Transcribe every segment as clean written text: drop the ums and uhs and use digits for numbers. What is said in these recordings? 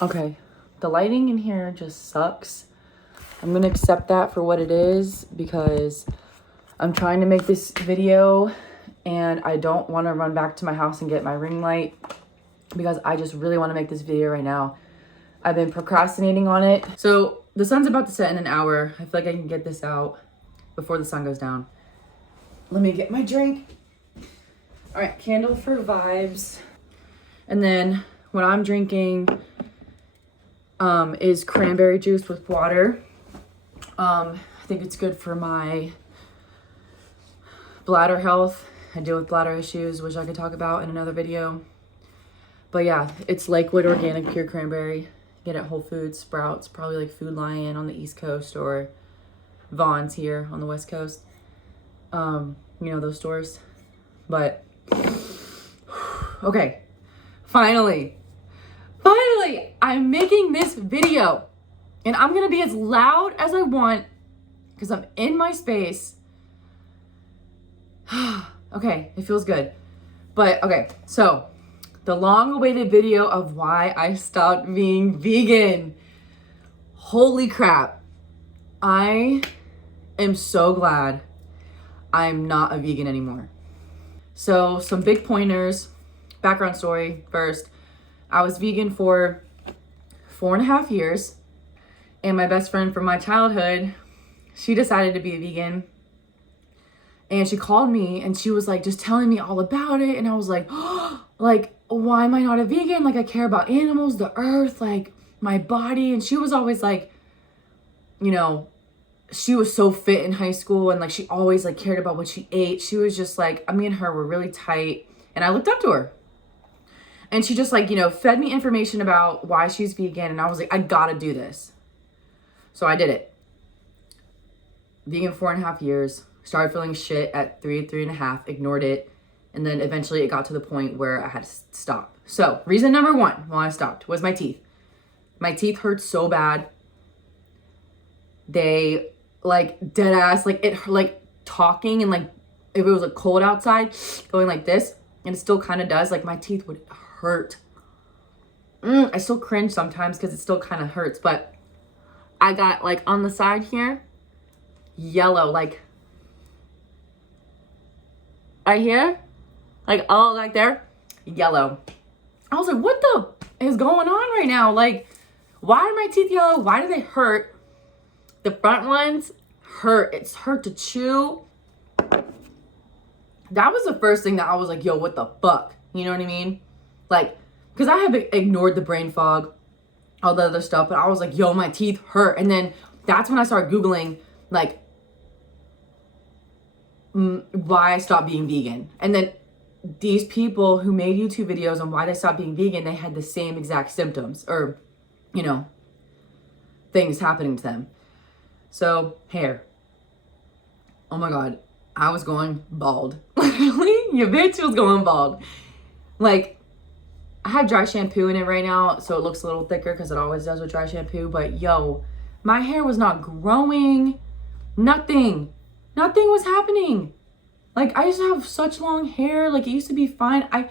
Okay, the lighting in here just sucks. I'm gonna accept that for what it is because I'm trying to make this video and I don't want to run back to my house and get my ring light because I just really want to make this video right now. I've been procrastinating on it. So the sun's about to set in an hour. I feel like I can get this out before the sun goes down. Let me get my drink. All right, candle for vibes. And then what I'm drinking is cranberry juice with water. I think it's good for my bladder health. I deal with bladder issues, which I could talk about in another video. But yeah, it's Lakewood organic pure cranberry. Get it at Whole Foods, Sprouts, probably like Food Lion on the East Coast or Vaughn's here on the West Coast. You know, those stores. But okay, finally, I'm making this video and I'm gonna be as loud as I want because I'm in my space. Okay, it feels good. But okay, so the long-awaited video of why I stopped being vegan. Holy crap. I am so glad I'm not a vegan anymore. So some big pointers, background story first. I was vegan for 4.5 years and my best friend from my childhood, she decided to be a vegan. And she called me and she was like just telling me all about it. And I was like, oh, like, why am I not a vegan? Like, I care about animals, the earth, like my body. And she was always like, you know, she was so fit in high school and like she always like cared about what she ate. She was just like, me and her were really tight and I looked up to her. And she just like, you know, fed me information about why she's vegan. And I was like, I gotta do this. So I did it. Vegan 4.5 years. Started feeling shit at 3.5, ignored it. And then eventually it got to the point where I had to stop. So reason number one why I stopped was my teeth. My teeth hurt so bad. They like dead ass, like it, like talking and like if it was like cold outside, going like this, and it still kind of does, like my teeth would hurt. I still cringe sometimes because it still kind of hurts, but I got like on the side here, yellow, like right here, like all like there, yellow. I was like, what the is going on right now? Like, why are my teeth yellow? Why do they hurt? The front ones hurt. It's hurt to chew. That was the first thing that I was like, yo, what the fuck? You know what I mean? Like, because I have ignored the brain fog, all the other stuff, but I was like, yo, my teeth hurt. And then that's when I started Googling, like, why I stopped being vegan. And then these people who made YouTube videos on why they stopped being vegan, they had the same exact symptoms or, you know, things happening to them. So, hair. Oh my God. I was going bald. Literally, your bitch was going bald. Like, I have dry shampoo in it right now, so it looks a little thicker because it always does with dry shampoo. But yo, my hair was not growing. Nothing was happening. Like, I used to have such long hair. Like, it used to be fine. I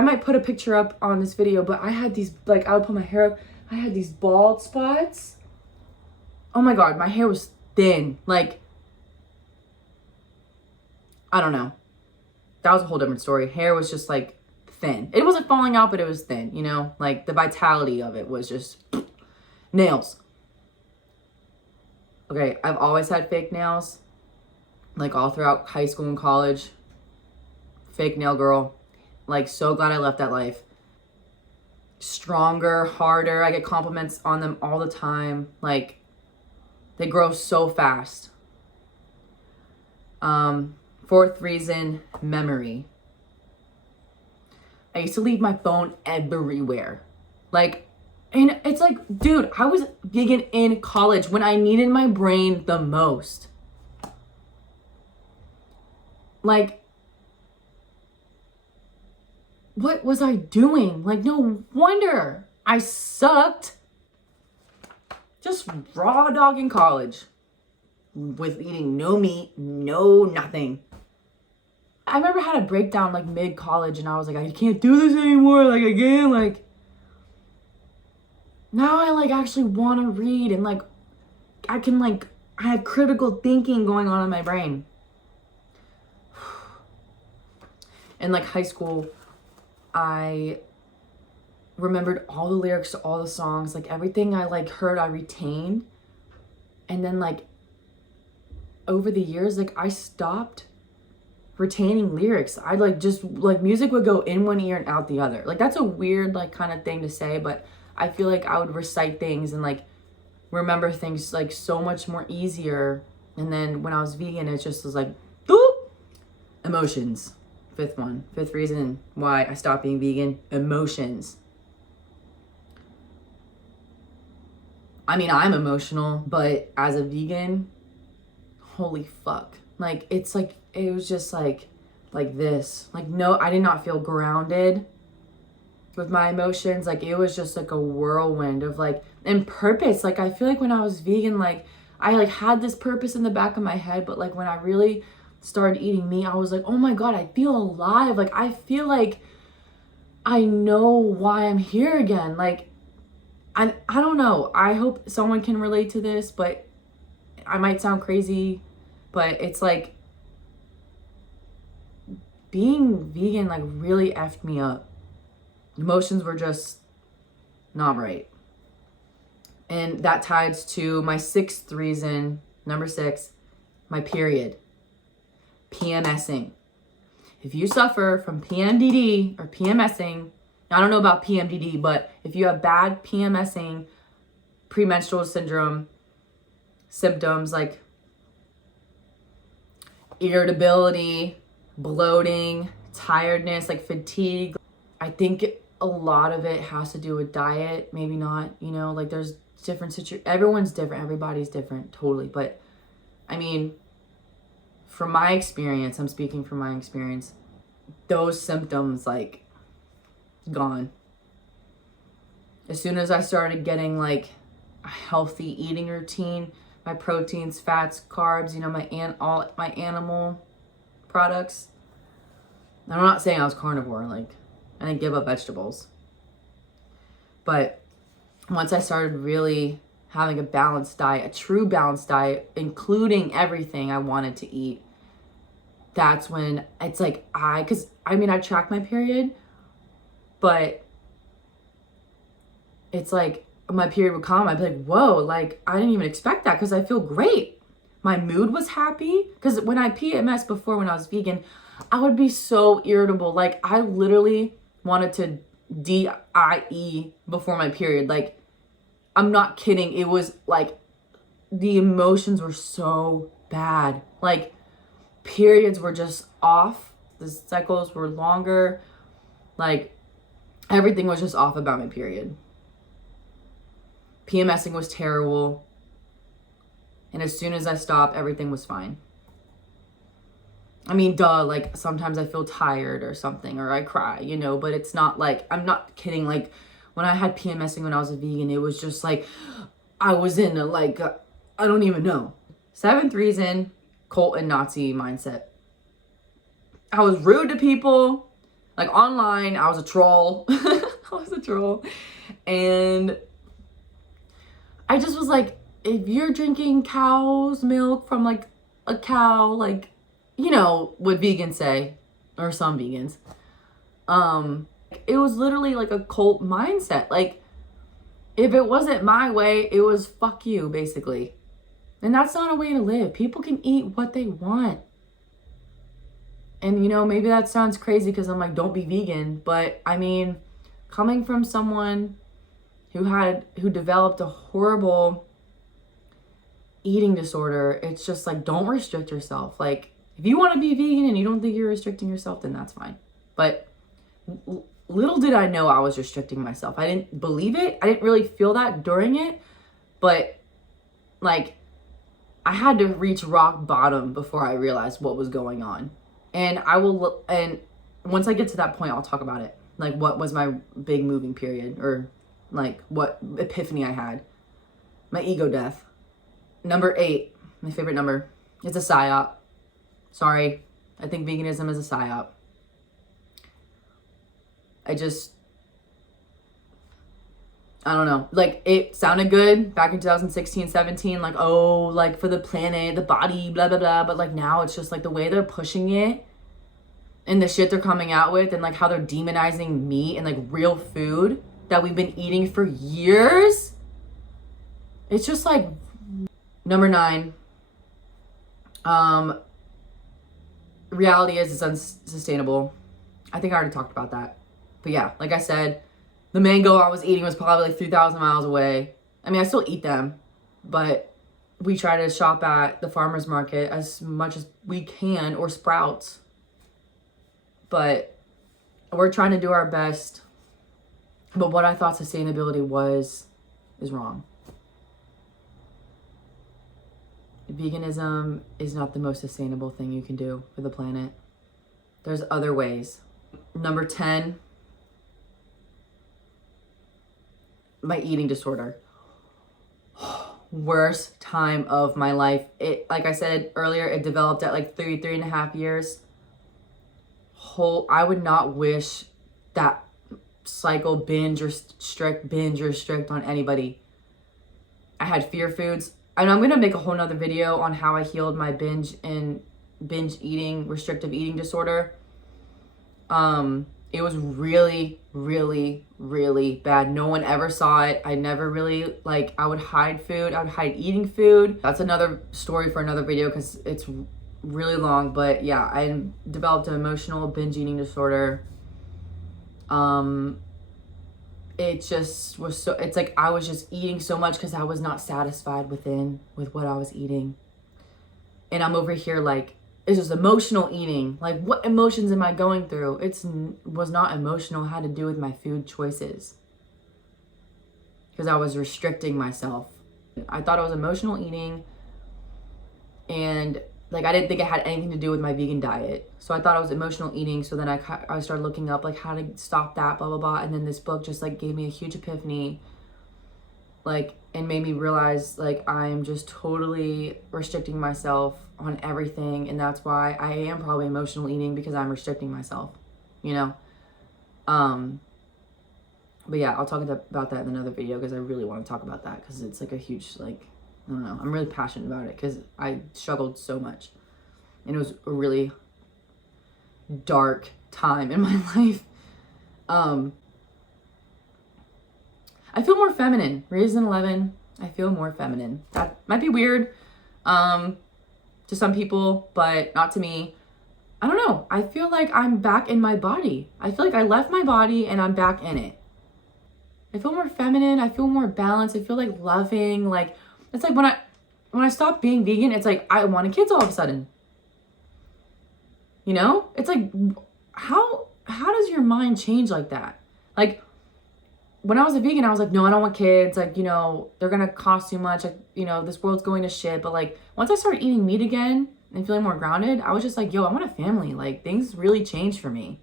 might put a picture up on this video, but I had these, like, I would put my hair up. I had these bald spots. Oh my God, my hair was thin. Like, I don't know. That was a whole different story. Hair was just like thin. It wasn't falling out, but it was thin, you know? Like, the vitality of it was just nails. Okay, I've always had fake nails. Like, all throughout high school and college. Fake nail girl. Like, so glad I left that life. Stronger, harder. I get compliments on them all the time. Like, they grow so fast. Fourth reason, memory. I used to leave my phone everywhere. Like, and it's like, dude, I was vegan in college when I needed my brain the most. Like, what was I doing? Like, no wonder I sucked. Just raw dog in college with eating no meat, no nothing. I remember I had a breakdown like mid-college and I was like, I can't do this anymore. Like, again, like, now I like actually want to read, and like I can like, I have critical thinking going on in my brain. In like high school, I remembered all the lyrics to all the songs, like everything I like heard, I retained. And then like over the years, like I stopped retaining lyrics. I'd like just like music would go in one ear and out the other. Like that's a weird like kind of thing to say, but I feel like I would recite things and like remember things like so much more easier. And then when I was vegan, it just was like boop. Emotions. Fifth reason why I stopped being vegan. Emotions. I mean, I'm emotional, but as a vegan, holy fuck. Like, it's like, it was just like this. Like, no, I did not feel grounded with my emotions. Like, it was just like a whirlwind of like, and purpose. Like, I feel like when I was vegan, like, I like had this purpose in the back of my head, but like when I really started eating meat, I was like, oh my God, I feel alive. Like, I feel like I know why I'm here again. Like, I don't know. I hope someone can relate to this, but I might sound crazy, but it's like being vegan like really effed me up. Emotions were just not right. And that ties to my sixth reason, number 6, my period. PMSing. If you suffer from PMDD or PMSing, I don't know about PMDD, but if you have bad PMSing, premenstrual syndrome symptoms like irritability, bloating, tiredness, like fatigue, I think a lot of it has to do with diet. Maybe not, you know, like there's different everyone's different, everybody's different, totally. But I mean, from my experience, I'm speaking from my experience, those symptoms like gone. As soon as I started getting like a healthy eating routine, my proteins, fats, carbs, you know, all my animal products. I'm not saying I was carnivore, like I didn't give up vegetables. But once I started really having a balanced diet, a true balanced diet, including everything I wanted to eat, that's when it's like because I mean, I tracked my period, but it's like my period would come, I'd be like, whoa, like I didn't even expect that because I feel great. My mood was happy because when I PMS before, when I was vegan, I would be so irritable. Like I literally wanted to DIE before my period. Like I'm not kidding. It was like the emotions were so bad. Like periods were just off. The cycles were longer. Like everything was just off about my period. PMSing was terrible. And as soon as I stopped, everything was fine. I mean, duh, like sometimes I feel tired or something, or I cry, you know, but it's not like, I'm not kidding. Like when I had PMSing when I was a vegan, it was just like, I was in a like, I don't even know. 7th reason, cult and Nazi mindset. I was rude to people, like online, I was a troll. I was a troll. And I just was like, if you're drinking cow's milk from like a cow, like, you know what vegans say, or some vegans, it was literally like a cult mindset. Like if it wasn't my way, it was fuck you, basically. And that's not a way to live. People can eat what they want. And you know, maybe that sounds crazy because I'm like, don't be vegan, but I mean, coming from someone who developed a horrible eating disorder, it's just like, don't restrict yourself. Like if you want to be vegan and you don't think you're restricting yourself, then that's fine. But little did I know I was restricting myself. I didn't believe it. I didn't really feel that during it, but like I had to reach rock bottom before I realized what was going on. And and once I get to that point, I'll talk about it. Like what was my big moving period, or like what epiphany I had. My ego death. Number 8, my favorite number. It's a psyop. Sorry. I think veganism is a psyop. I don't know, like it sounded good back in 2016, 17, like, oh, like for the planet, the body, blah, blah, blah. But like now it's just like the way they're pushing it and the shit they're coming out with and like how they're demonizing meat and like real food that we've been eating for years. It's just like, number 9, reality is it's unsustainable. I think I already talked about that. But yeah, like I said, the mango I was eating was probably like 3,000 miles away. I mean, I still eat them, but we try to shop at the farmer's market as much as we can, or Sprouts. But we're trying to do our best. But what I thought sustainability was is wrong. Veganism is not the most sustainable thing you can do for the planet. There's other ways. Number 10, my eating disorder. Worst time of my life. It, like I said earlier, it developed at like 3.5 years. I would not wish that cycle binge or restrict on anybody. I had fear foods. And I'm gonna make a whole nother video on how I healed my binge eating, restrictive eating disorder. It was really, really, really bad. No one ever saw it. I never really, like, I would hide food. I would hide eating food. That's another story for another video because it's really long. But yeah, I developed an emotional binge eating disorder. It just was so, it's like I was just eating so much because I was not satisfied with what I was eating. And I'm over here like, it's just emotional eating. Like, what emotions am I going through? Was not emotional. It had to do with my food choices. Because I was restricting myself. I thought it was emotional eating. And like, I didn't think it had anything to do with my vegan diet. So I thought it was emotional eating. So then I started looking up like how to stop that, blah, blah, blah. And then this book just like gave me a huge epiphany. Like, and made me realize like I am just totally restricting myself on everything. And that's why I am probably emotional eating, because I'm restricting myself, you know? But yeah, I'll talk about that in another video because I really want to talk about that because it's like a huge, like, I don't know. I'm really passionate about it because I struggled so much. And it was a really dark time in my life. I feel more feminine. Raised in 11, I feel more feminine. That might be weird to some people, but not to me. I don't know. I feel like I'm back in my body. I feel like I left my body and I'm back in it. I feel more feminine. I feel more balanced. I feel like loving. Like, it's like when I stopped being vegan, it's like I wanted kids all of a sudden. You know? It's like, how does your mind change like that? Like, when I was a vegan, I was like, no, I don't want kids. Like, you know, they're going to cost too much. Like, you know, this world's going to shit. But like, once I started eating meat again and feeling more grounded, I was just like, yo, I want a family. Like, things really changed for me.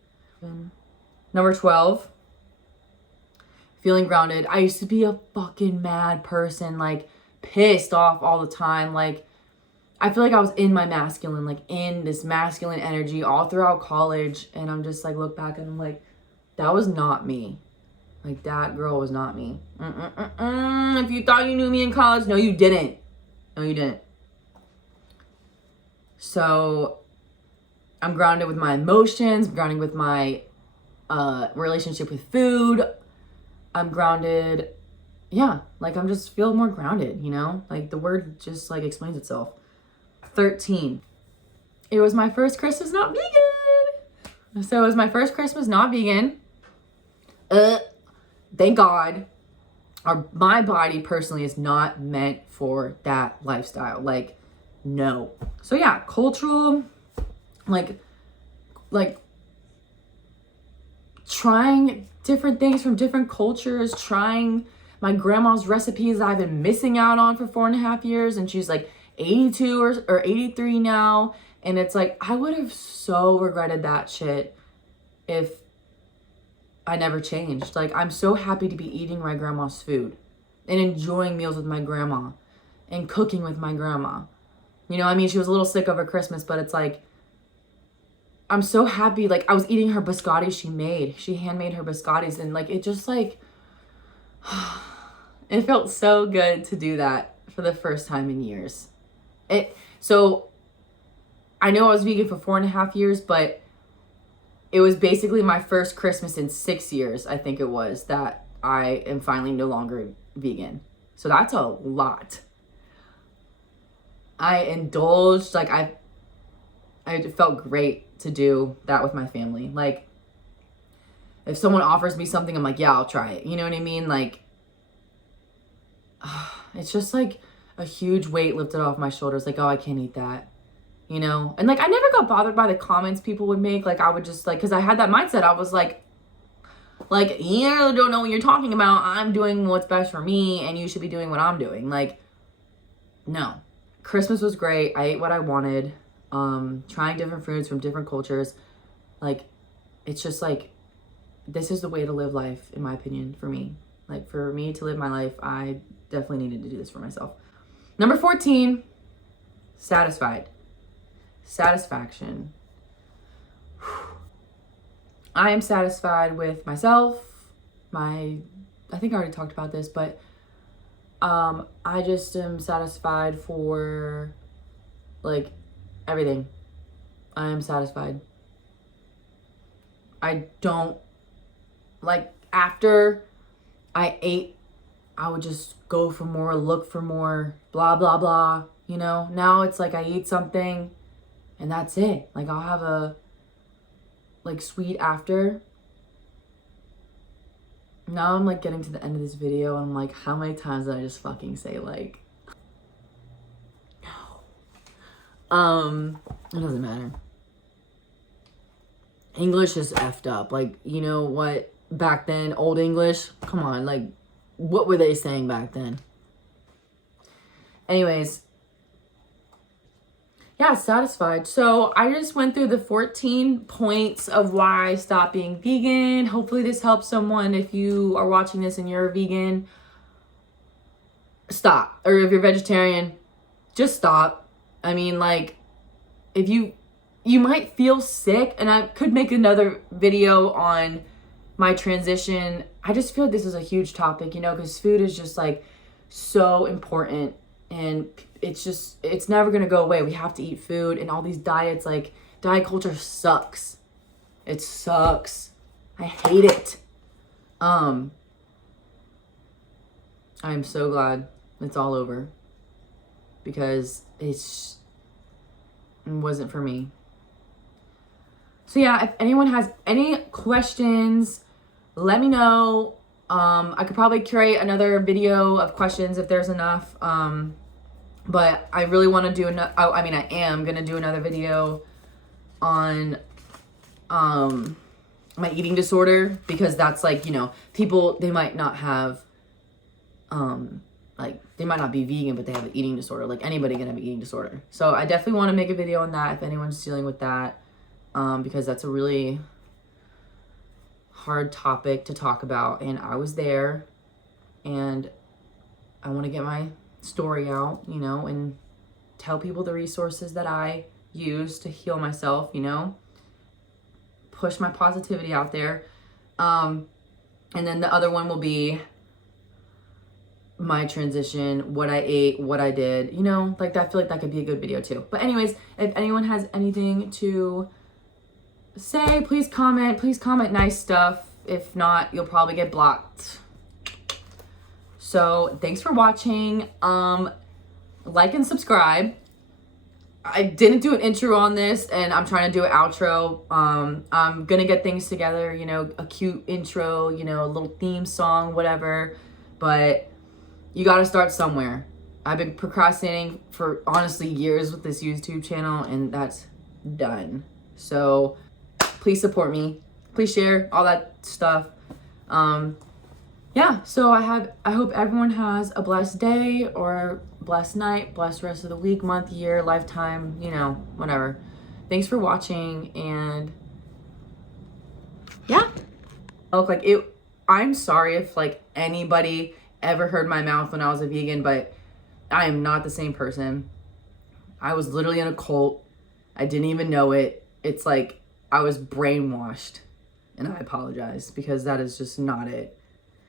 Number 12, feeling grounded. I used to be a fucking mad person, like pissed off all the time. Like, I feel like I was in my masculine, like in this masculine energy all throughout college. And I'm just like, look back and I'm like, that was not me. Like, that girl was not me. If you thought you knew me in college, no, you didn't. No, you didn't. So I'm grounded with my emotions, I'm grounded with my relationship with food. I'm grounded. Yeah, like I'm just feel more grounded, you know? Like the word just like explains itself. 13. It was my first Christmas not vegan. So it was my first Christmas not vegan. Thank God. My body personally is not meant for that lifestyle. Like, no. So yeah, cultural, like trying different things from different cultures, trying my grandma's recipes I've been missing out on for 4.5 years, and she's like 82 or 83 now. And it's like, I would have so regretted that shit if I never changed. Like, I'm so happy to be eating my grandma's food and enjoying meals with my grandma and cooking with my grandma. You know, I mean, she was a little sick over Christmas, but it's like, I'm so happy. Like, I was eating her biscottis she made. She handmade her biscottis, and like, it just like, It felt so good to do that for the first time in years. So I know I was vegan for 4.5 years, but it was basically my first Christmas in 6 years, I think it was, that I am finally no longer vegan. So that's a lot. I indulged, like I felt great to do that with my family. Like, if someone offers me something, I'm like, yeah, I'll try it. You know what I mean? Like, it's just like a huge weight lifted off my shoulders. Like, oh, I can't eat that. You know? And like, I never got bothered by the comments people would make. Like, I would just like, because I had that mindset. I was like, you don't know what you're talking about. I'm doing what's best for me, and you should be doing what I'm doing. Like, no. Christmas was great. I ate what I wanted. Trying different foods from different cultures. Like, it's just like, this is the way to live life, in my opinion, for me. Like, for me to live my life, I definitely needed to do this for myself. Number 14, satisfied. Satisfaction. I am satisfied with myself. I think I already talked about this, but I just am satisfied for, like, everything. I am satisfied. I don't, like, after I ate, I would just go for more, look for more, blah, blah, blah. You know, now it's like I eat something and that's it. Like, I'll have a, like, sweet after. Now I'm, like, getting to the end of this video and I'm like, how many times did I just fucking say, like, no. It doesn't matter. English is effed up. Like, you know what? Back then, old English, come on, like, what were they saying back then? Anyways, yeah, satisfied. So I just went through the 14 points of why I stopped being vegan. Hopefully this helps someone. If you are watching this and you're a vegan, stop. Or if you're vegetarian, just stop. I mean, like, if you might feel sick, and I could make another video on my transition. I just feel like this is a huge topic, you know, because food is just, like, so important, and it's never going to go away. We have to eat food, and all these diets, like, diet culture sucks. It sucks. I hate it. I am so glad it's all over, because it wasn't for me. So yeah, if anyone has any questions, let me know. I could probably create another video of questions if there's enough. But I really want to do I am going to do another video on my eating disorder, because that's, like, you know, people, they might not have, like, they might not be vegan, but they have an eating disorder. Like, anybody can have an eating disorder. So I definitely want to make a video on that if anyone's dealing with that. Because that's a really hard topic to talk about, and I was there, and I want to get my story out, you know, and tell people the resources that I use to heal myself, you know, push my positivity out there. And then the other one will be my transition, what I ate, what I did, you know, like, I feel like that could be a good video too. But anyways, if anyone has anything to say, please comment nice stuff. If not, you'll probably get blocked. So thanks for watching. Like and subscribe. I didn't do an intro on this, and I'm trying to do an outro. I'm gonna get things together, you know, a cute intro, you know, a little theme song, whatever, but you got to start somewhere. I've been procrastinating for, honestly, years with this YouTube channel, and that's done. So please support me. Please share all that stuff. Yeah, so I hope everyone has a blessed day or blessed night, blessed rest of the week, month, year, lifetime, you know, whatever. Thanks for watching, and yeah. I'm sorry if, like, anybody ever heard my mouth when I was a vegan, but I am not the same person. I was literally in a cult. I didn't even know it. It's like I was brainwashed, and I apologize, because that is just not it.